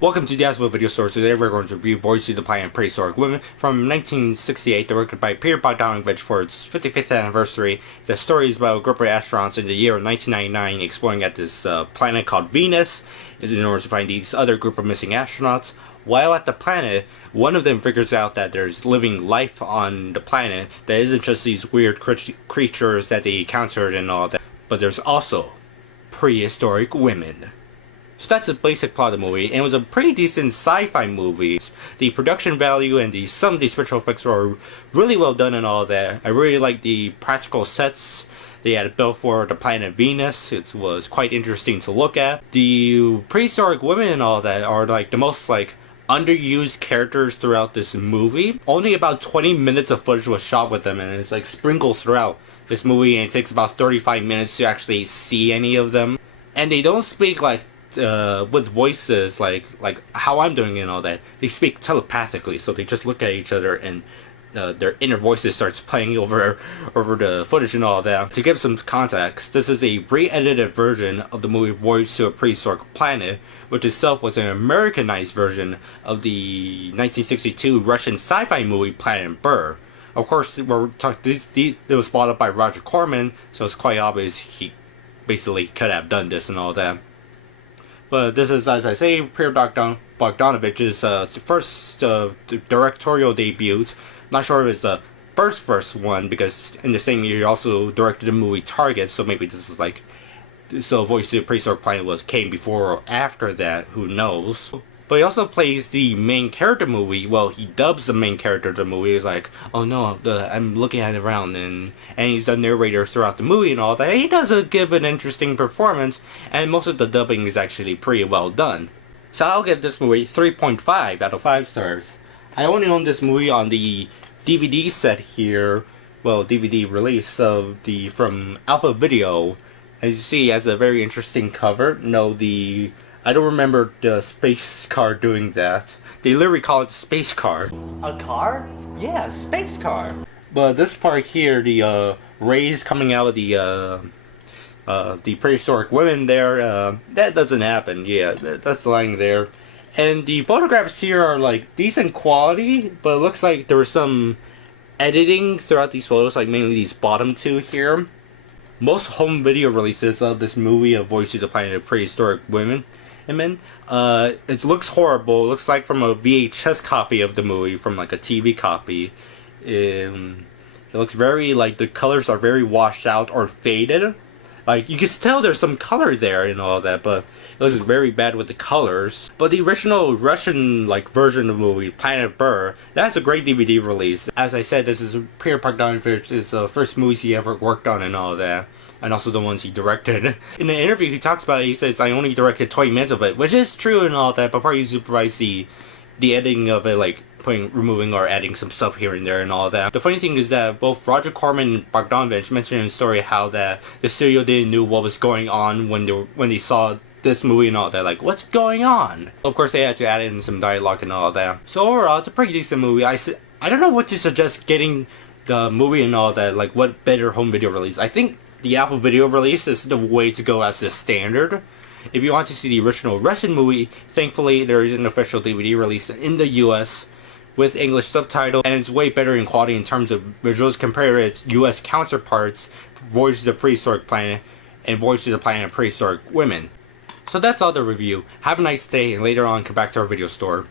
Welcome to the ACEVEDO video store. Today we're going to review Voyage, Planet of Prehistoric Women from 1968, directed by Peter Bogdanovich for its 55th anniversary. The story is about a group of astronauts in the year of 1999 exploring at this planet called Venus in order to find these other group of missing astronauts. While at the planet, one of them figures out that there's living life on the planet that isn't just these weird creatures that they encountered and all that, but there's also prehistoric women. So that's the basic plot of the movie, and it was a pretty decent sci-fi movie. The production value and some of the special effects were really well done and all that. I really like the practical sets they had built for the planet Venus. It was quite interesting to look at. The prehistoric women and all that are like the most underused characters throughout this movie. Only about 20 minutes of footage was shot with them, and it's like sprinkled throughout this movie, and it takes about 35 minutes to actually see any of them. And they don't speak with voices like how I'm doing and all that. They speak telepathically, so they just look at each other and their inner voices starts playing over the footage and all that. To give some context, this is a re-edited version of the movie Voyage to a Prehistoric Planet, which itself was an Americanized version of the 1962 Russian sci-fi movie Planet of Prehistoric. Of course, it was brought up by Roger Corman, so it's quite obvious he basically could have done this and all that. But this is, as I say, Peter Bogdanovich's first directorial debut. Not sure if it's the first one, because in the same year he also directed the movie Target, so maybe this was so Voyage to the Prehistoric Planet came before or after that, who knows. But he also plays the main character movie. Well, he dubs the main character of the movie. He's like, oh no, I'm looking at it around, and he's the narrator throughout the movie and all that. And he does give an interesting performance, and most of the dubbing is actually pretty well done. So I'll give this movie 3.5 out of 5 stars. I only own this movie on the DVD set here, well, DVD release from ACEVEDO. As you see, it has a very interesting cover. I don't remember the space car doing that. They literally call it space car. A car? Yeah, space car. But this part here, the rays coming out of the prehistoric women there, that doesn't happen. Yeah, that's lying there. And the photographs here are decent quality, but it looks like there was some editing throughout these photos, mainly these bottom two here. Most home video releases of this movie of Voyage to the Planet of Prehistoric Women, it looks horrible. It looks like from a VHS copy of the movie, from a TV copy. It looks very the colors are very washed out or faded. You can tell there's some color there and all that, but it looks very bad with the colors. But the original Russian version of the movie, Planet of Prehistoric, that's a great DVD release. As I said, this is Peter Bogdanovich's first movies he ever worked on and all that, and also the ones he directed. In an interview he talks about it, he says, I only directed 20 minutes of it, which is true and all that, but probably supervised the editing of it, removing or adding some stuff here and there and all that. The funny thing is that both Roger Corman and Bogdanovich mentioned in the story how that the studio didn't know what was going on when they saw this movie and all that, what's going on? Of course they had to add in some dialogue and all that. So overall, it's a pretty decent movie. I don't know what to suggest getting the movie and all that, what better home video release. I think the ACEVEDO release is the way to go as the standard. If you want to see the original Russian movie, thankfully there is an official DVD release in the US with English subtitles, and it's way better in quality in terms of visuals compared to its US counterparts, Voyage to the Prehistoric Planet and Voyage to the Planet of Prehistoric Women. So that's all the review. Have a nice day, and later on come back to our video store.